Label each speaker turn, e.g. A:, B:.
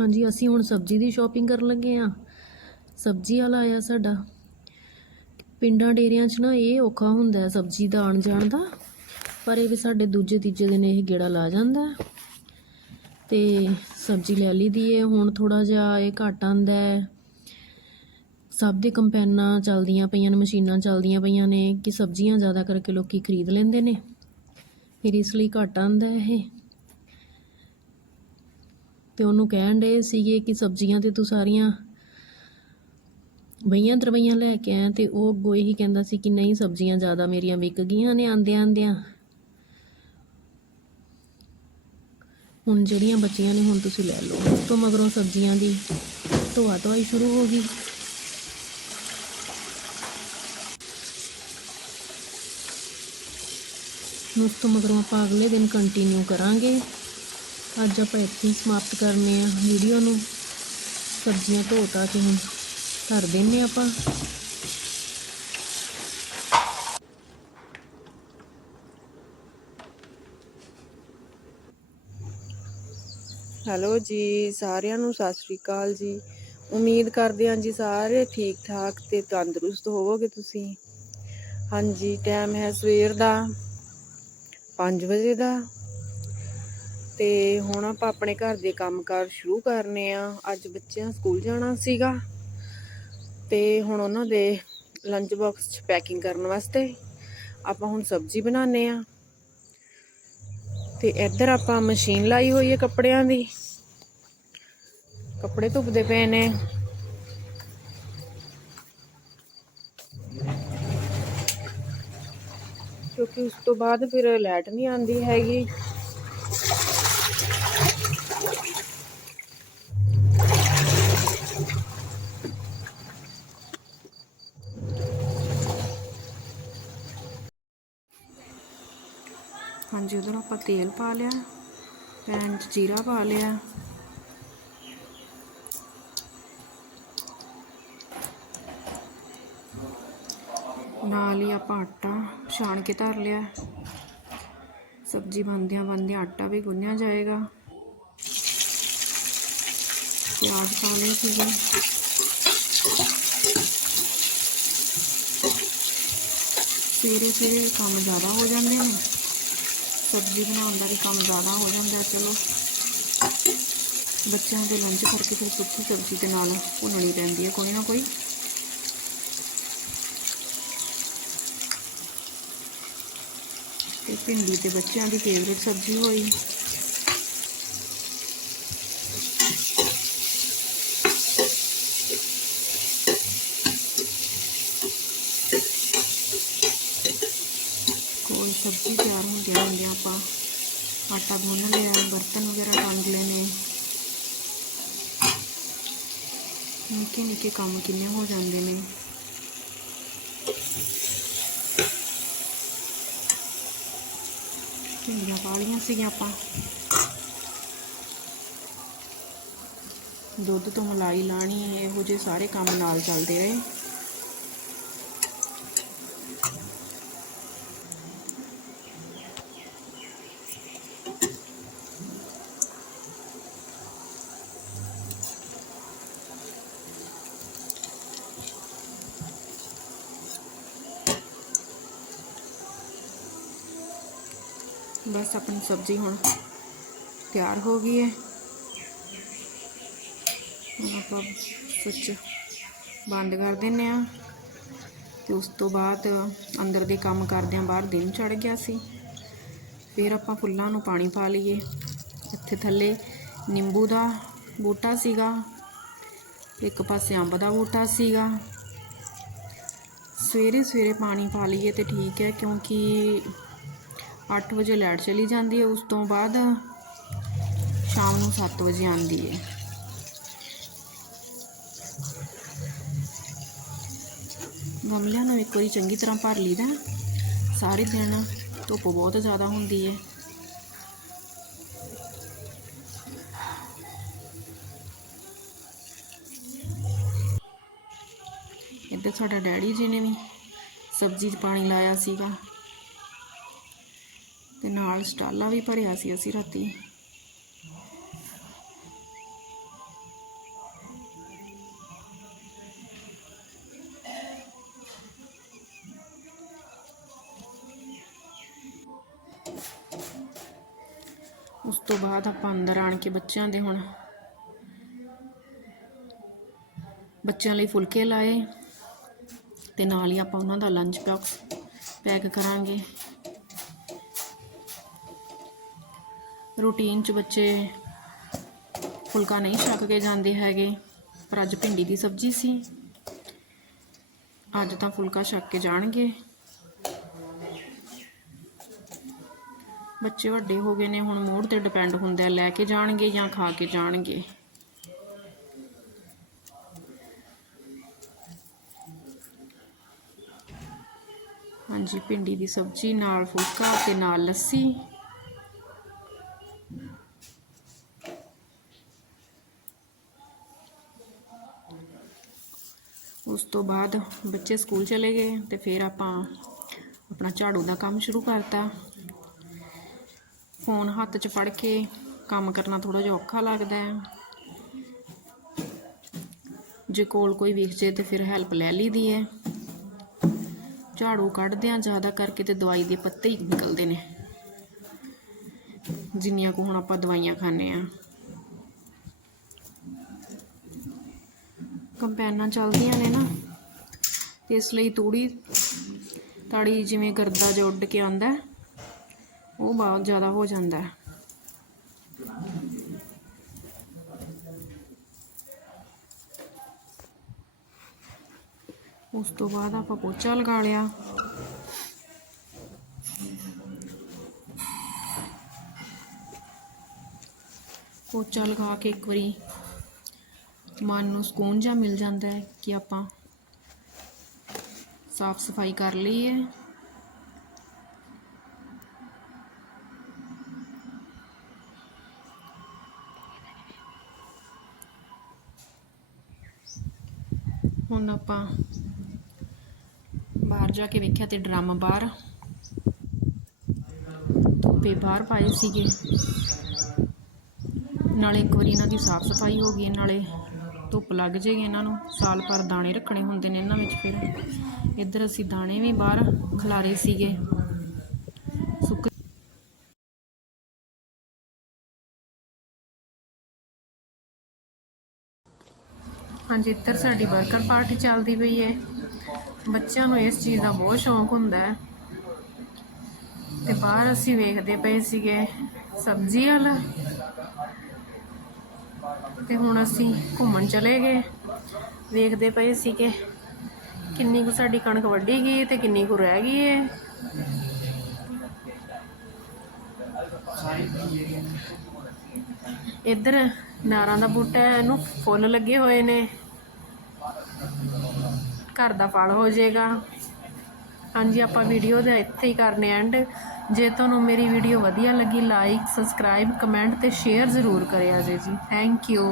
A: ਹਾਂਜੀ, ਅਸੀਂ ਹੁਣ ਸਬਜ਼ੀ ਦੀ ਸ਼ਾਪਿੰਗ ਕਰਨ ਲੱਗੇ ਆ ਸਬਜ਼ੀ ਵਾਲਾ ਆਇਆ ਸਾਡਾ। ਪਿੰਡਾਂ, ਡੇਰਿਆਂ 'ਚ ਨਾ ਇਹ ਔਖਾ ਹੁੰਦਾ ਹੈ ਸਬਜ਼ੀ ਦਾ ਆਉਣ ਜਾਣ ਦਾ। ਪਰ ਇਹ ਵੀ ਸਾਡੇ ਦੂਜੇ ਤੀਜੇ ਦਿਨ ਇਹ ਗੇੜਾ ਲਾ ਜਾਂਦਾ ਹੈ। ਤੇ ਸਬਜ਼ੀ ਲੈ ਲਈ ਦੀ ਹੈ ਹੁਣ ਥੋੜਾ ਜਿਹਾ ਇਹ ਘੱਟ ਆਂਦਾ ਹੈ। ਸਭ ਦੇ ਕੰਪੈਨਾਂ ਚੱਲਦੀਆਂ ਪਈਆਂ ਨੇ, ਮਸ਼ੀਨਾਂ ਚੱਲਦੀਆਂ ਪਈਆਂ ਨੇ ਕਿ ਸਬਜ਼ੀਆਂ ਜ਼ਿਆਦਾ ਕਰਕੇ ਲੋਕੀ ਖਰੀਦ ਲੈਂਦੇ ਨੇ। ਫਿਰ ਇਸ ਲਈ ਘੱਟ ਆਂਦਾ ਇਹ। ਤੇ ਉਹਨੂੰ ਕਹਿਣ ਡਏ ਸੀਗੇ ਕਿ ਸਬਜ਼ੀਆਂ ਤੇ ਤੂੰ ਸਾਰੀਆਂ ਬਈਆਂ ਦਰਵਈਆਂ ਲੈ ਕੇ ਆਇਆ ਤੇ ਉਹ ਅੱਗੋਂ ਇਹੀ ਕਹਿੰਦਾ ਸੀ ਕਿ ਨਹੀਂ, ਸਬਜ਼ੀਆਂ ਜ਼ਿਆਦਾ ਮੇਰੀਆਂ ਵਿਕ ਗਈਆਂ ਨੇ ਆਂਦਿਆਂ ਆਂਦਿਆਂ। ਹੁਣ ਜਿਹੜੀਆਂ ਬਚੀਆਂ ਨੇ ਹੁਣ ਤੁਸੀਂ ਲੈ ਲਓ। ਉਸ ਤੋਂ ਮਗਰੋਂ ਸਬਜ਼ੀਆਂ ਦੀ ਧੋਆ ਧੋਆਈ ਸ਼ੁਰੂ ਹੋ ਗਈ। ਉਸ ਤੋਂ ਮਗਰੋਂ ਆਪਾਂ ਅਗਲੇ ਦਿਨ ਕੰਟੀਨਿਊ ਕਰਾਂਗੇ। ਅੱਜ ਆਪਾਂ ਇੱਥੇ ਹੀ ਸਮਾਪਤ ਕਰਨੇ ਆ ਵੀਡੀਓ ਨੂੰ। ਸਬਜ਼ੀਆਂ ਧੋ ਧਾ ਕੇ ਹੁਣ ਧਰ ਦਿੰਨੇ ਆਪਾਂ।
B: ਹੈਲੋ ਜੀ, ਸਾਰਿਆਂ ਨੂੰ ਸਤਿ ਸ਼੍ਰੀ ਅਕਾਲ ਜੀ। ਉਮੀਦ ਕਰਦੇ ਹਾਂ ਜੀ ਸਾਰੇ ਠੀਕ ਠਾਕ ਤੇ ਤੰਦਰੁਸਤ ਹੋਵੋਗੇ ਤੁਸੀਂ। ਹਾਂਜੀ ਟਾਈਮ ਹੈ ਸਵੇਰ ਦਾ 5 ਵਜੇ ਦਾ। ਤੇ ਹੁਣ ਆਪਾਂ ਆਪਣੇ ਘਰ ਦੇ ਕੰਮਕਾਰ ਸ਼ੁਰੂ ਕਰਨੇ ਆ। ਅੱਜ ਬੱਚਿਆਂ ਸਕੂਲ ਜਾਣਾ ਸੀਗਾ ਤੇ ਹੁਣ ਉਹਨਾਂ ਦੇ ਲੰਚ ਬਾਕਸ 'ਚ ਪੈਕਿੰਗ ਕਰਨ ਵਾਸਤੇ ਆਪਾਂ ਹੁਣ ਸਬਜ਼ੀ ਬਣਾਉਂਦੇ ਆ। ਤੇ ਇੱਧਰ ਆਪਾਂ ਮਸ਼ੀਨ ਲਾਈ ਹੋਈ ਹੈ ਕੱਪੜਿਆਂ ਦੀ। ਕੱਪੜੇ ਧੁੱਪਦੇ ਪਏ ਨੇ। ਕਿਉਂਕਿ ਉਸ ਤੋਂ ਬਾਅਦ ਫਿਰ ਲਾਈਟ ਨਹੀਂ ਆਉਂਦੀ ਹੈਗੀ। ਹਾਂਜੀ, ਉਧਰ ਆਪਾਂ ਤੇਲ ਪਾ ਲਿਆ, ਪੈਨ 'ਚ ਜੀਰਾ ਪਾ ਲਿਆ। ਨਾਲ ਹੀ ਆਪਾਂ ਆਟਾ ਛਾਣ ਕੇ ਧਰ ਲਿਆ। ਸਬਜ਼ੀ ਬਣਦਿਆਂ ਬਣਦਿਆਂ ਆਟਾ ਵੀ ਗੁੰਨਿਆ ਜਾਏਗਾ। ਪਿਆਜ਼ ਪਾ ਲਈ ਸੀਗੇ। ਸਵੇਰੇ ਸਵੇਰੇ ਕੰਮ ਜ਼ਿਆਦਾ ਹੋ ਜਾਂਦੇ ਨੇ। ਸਬਜ਼ੀ ਬਣਾਉਣ ਦਾ ਵੀ ਕੰਮ ਜ਼ਿਆਦਾ ਹੋ ਜਾਂਦਾ, ਚਲੋ। ਬੱਚਿਆਂ ਦੇ ਲੰਚ ਕਰਕੇ ਫਿਰ ਸੁੱਕੀ ਸਬਜ਼ੀ ਦੇ ਨਾਲ ਭੁੰਨਣੀ ਪੈਂਦੀ ਹੈ, ਕੋਈ ਨਾ ਕੋਈ। ਤੇ ਭਿੰਡੀ ਤੇ ਬੱਚਿਆਂ ਦੀ ਫੇਵਰੇਟ ਸਬਜ਼ੀ ਹੋਈ ਕੋਈ ਸਬਜ਼ੀ ਤਿਆਰ ਹੁੰਦਿਆਂ ਹੁੰਦਿਆਂ ਆਪਾਂ ਆਟਾ ਗੁੰਨ ਲਿਆ ਬਰਤਨ ਵਗੈਰਾ ਟੰਗ ਲਏ ਨੇ। ਨਿੱਕੇ ਨਿੱਕੇ ਕੰਮ ਕਿੰਨੇ ਹੋ ਜਾਂਦੇ ਨੇ। ਭਿੰਡੀਆਂ ਪਾ ਲਈਆਂ ਸੀਗੀਆਂ ਆਪਾਂ। ਦੁੱਧ ਤੋਂ ਮਲਾਈ ਲਾਣੀ ਇਹੋ ਜਿਹੇ ਸਾਰੇ ਕੰਮ ਨਾਲ ਚੱਲਦੇ ਰਹੇ। ਬਸ ਆਪਣੀ ਸਬਜ਼ੀ ਹੁਣ ਤਿਆਰ ਹੋ ਗਈ ਹੈ। ਹੁਣ ਆਪਾਂ ਸੁੱਚ ਬੰਦ ਕਰ ਦਿੰਨੇ ਆ ਤੇ ਉਸ ਤੋਂ ਬਾਅਦ ਅੰਦਰ ਦੇ ਕੰਮ ਕਰਦਿਆਂ ਬਾਹਰ ਦਿਨ ਚੜ ਗਿਆ ਸੀ। ਫਿਰ ਆਪਾਂ ਫੁੱਲਾਂ ਨੂੰ ਪਾਣੀ ਪਾ ਲਈਏ। ਇੱਥੇ ਥੱਲੇ ਨਿੰਬੂ ਦਾ ਬੂਟਾ ਸੀਗਾ, ਇੱਕ ਪਾਸੇ ਅੰਬ ਦਾ ਬੂਟਾ ਸੀਗਾ। ਸਵੇਰੇ ਸਵੇਰੇ ਪਾਣੀ ਪਾ ਲਈਏ ਤੇ ਠੀਕ ਹੈ ਕਿਉਂਕਿ 8 ਵਜੇ ਲਾਈਟ ਚਲੀ ਜਾਂਦੀ ਹੈ, ਉਸ ਤੋਂ ਬਾਅਦ ਸ਼ਾਮ ਨੂੰ 7 ਵਜੇ ਆਉਂਦੀ ਹੈ। ਗਮਲਿਆਂ ਨੂੰ ਇੱਕ ਵਾਰੀ ਚੰਗੀ ਤਰ੍ਹਾਂ ਭਰ ਲਈਦਾ ਸਾਰੇ ਦਿਨ ਧੁੱਪ ਬਹੁਤ ਜ਼ਿਆਦਾ ਹੁੰਦੀ ਹੈ। ਇੱਧਰ ਸਾਡਾ ਡੈਡੀ ਜੀ ਨੇ ਵੀ ਸਬਜ਼ੀ 'ਚ ਪਾਣੀ ਲਾਇਆ ਸੀਗਾ। ਤੇ ਨਾਲ ਸਟਾਲਾ ਵੀ ਭਰਿਆ ਸੀ ਅਸੀਂ ਰਾਤੀ। ਉਸ ਤੋਂ ਬਾਅਦ ਆਪਾਂ ਅੰਦਰ ਆਣ ਕੇ ਬੱਚਿਆਂ ਦੇ ਹੁਣ ਬੱਚਿਆਂ ਲਈ ਫੁਲਕੇ ਲਾਏ ਤੇ ਨਾਲ ਹੀ ਆਪਾਂ ਉਹਨਾਂ ਦਾ ਲੰਚ ਬਾਕਸ ਪੈਕ ਕਰਾਂਗੇ। ਰੂਟੀਨ ਚ ਬੱਚੇ ਫੁਲਕਾ ਨਹੀਂ ਛਕ ਕੇ ਜਾਂਦੇ ਹੈਗੇ, ਪਰ ਅੱਜ ਭਿੰਡੀ ਦੀ ਸਬਜ਼ੀ ਸੀ। ਅੱਜ ਤਾਂ ਫੁਲਕਾ ਛਕ ਕੇ ਜਾਣਗੇ। ਬੱਚੇ ਵੱਡੇ ਹੋ ਗਏ ਨੇ, ਹੁਣ ਮੂਡ ਤੇ ਡਿਪੈਂਡ ਹੁੰਦਾ ਆ, ਲੈ ਕੇ ਜਾਣਗੇ ਜਾਂ ਖਾ ਕੇ ਜਾਣਗੇ। ਹਾਂਜੀ, ਭਿੰਡੀ ਦੀ ਸਬਜ਼ੀ, ਨਾਲ ਫੁਲਕਾ ਤੇ ਨਾਲ ਲੱਸੀ। ਤੋਂ ਬਾਅਦ ਬੱਚੇ ਸਕੂਲ ਚਲੇ ਗਏ ਤੇ ਫਿਰ ਆਪਾਂ ਆਪਣਾ ਝਾੜੂ ਦਾ ਕੰਮ ਸ਼ੁਰੂ ਕਰਤਾ। ਫੋਨ ਹੱਥ 'ਚ ਫੜ ਕੇ ਕੰਮ ਕਰਨਾ ਥੋੜਾ ਜਿਹਾ ਔਖਾ ਲੱਗਦਾ ਹੈ। ਜੇ ਕੋਲ ਕੋਈ ਵੇਖ ਜੇ ਤੇ ਫਿਰ ਹੈਲਪ ਲੈ ਲਈਦੀ ਹੈ। ਝਾੜੂ ਕੱਢਦੇ ਆ ਜ਼ਿਆਦਾ ਕਰਕੇ ਤੇ ਦਵਾਈ ਦੇ ਪੱਤੇ ਹੀ ਨਿਕਲਦੇ ਨੇ। ਜਿੰਨੀਆਂ ਕੁ ਹੁਣ ਆਪਾਂ ਦਵਾਈਆਂ ਖਾਂਦੇ ਆ ਕੰਪੈਨਾਂ ਚੱਲਦੀਆਂ ਨੇ ਨਾ, ਇਸ ਲਈ ਤੂੜੀ ਤਾੜੀ ਜਿਵੇਂ ਗਰਦਾ ਜਿਹਾ ਉੱਡ ਕੇ ਆਉਂਦਾ, ਉਹ ਬਹੁਤ ਜ਼ਿਆਦਾ ਹੋ ਜਾਂਦਾ। ਹੈ ਉਸ ਤੋਂ ਬਾਅਦ ਆਪਾਂ ਪੋਚਾ ਲਗਾ ਲਿਆ। ਪੋਚਾ ਲਗਾ ਕੇ ਇੱਕ ਵਾਰੀ ਮਨ ਨੂੰ ਸਕੂਨ ਜਿਹਾ ਮਿਲ ਜਾਂਦਾ ਹੈ ਕਿ ਆਪਾਂ ਸਾਫ਼ ਸਫ਼ਾਈ ਕਰ ਲਈ ਹੈ। ਹੁਣ ਆਪਾਂ ਬਾਹਰ ਜਾ ਕੇ ਵੇਖਿਆ ਤੇ ਡਰਮ ਬਾਹਰ। ਧੁੱਪੇ ਬਾਹਰ ਪਾਏ ਸੀਗੇ। ਨਾਲੇ ਇੱਕ ਵਾਰੀ ਇਹਨਾਂ ਦੀ ਸਾਫ਼ ਸਫ਼ਾਈ ਹੋ ਗਈ ਨਾਲੇ ਧੁੱਪ ਲੱਗ ਜੇਗੀ ਇਹਨਾਂ ਨੂੰ, ਸਾਲ ਭਰ ਦਾਣੇ ਰੱਖਣੇ ਹੁੰਦੇ ਨੇ ਇਹਨਾਂ ਵਿੱਚ ਫਿਰ। ਇੱਧਰ ਅਸੀਂ ਦਾਣੇ ਵੀ ਬਾਹਰ ਖਿਲਾਰੇ ਸੀਗੇ। ਸੁੱਕ ਹਾਂਜੀ, ਇੱਧਰ ਸਾਡੀ ਵਰਕਰ ਪਾਰਟੀ ਚੱਲਦੀ ਪਈ ਹੈ ਬੱਚਿਆਂ ਨੂੰ ਇਸ ਚੀਜ਼ ਦਾ ਬਹੁਤ ਸ਼ੌਂਕ ਹੁੰਦਾ ਹੈ। ਤੇ ਬਾਹਰ ਅਸੀਂ ਵੇਖਦੇ ਪਏ ਸੀਗੇ, ਸਬਜ਼ੀ ਵਾਲਾ ਤੇ ਹੁਣ ਅਸੀਂ ਘੁੰਮਣ ਚਲੇ ਗਏ। ਵੇਖਦੇ ਪਏ ਸੀ ਕਿ ਕਿੰਨੀ ਕੁ ਸਾਡੀ ਕਣਕ ਵੱਢੀ ਗਈ ਤੇ ਕਿੰਨੀ ਕੁ ਰਹਿ ਗਈ ਏ। ਇੱਧਰ ਨਾਰਾਂ ਦਾ ਬੂਟਾ ਹੈ, ਇਹਨੂੰ ਫੁੱਲ ਲੱਗੇ ਹੋਏ ਨੇ। ਘਰ ਦਾ ਫਲ ਹੋ ਜਾਏਗਾ। ਹਾਂਜੀ, ਆਪਾਂ ਵੀਡੀਓ ਦਾ ਇੱਥੇ ਹੀ ਕਰਨੇ ਐਂਡ ਜੇ ਤੁਹਾਨੂੰ ਮੇਰੀ ਵੀਡੀਓ ਵਧੀਆ ਲੱਗੀ ਲਾਈਕ ਸਬਸਕ੍ਰਾਈਬ ਕਮੈਂਟ ਤੇ ਸ਼ੇਅਰ ਜ਼ਰੂਰ ਕਰਿਆ ਜੇ ਜੀ। Thank you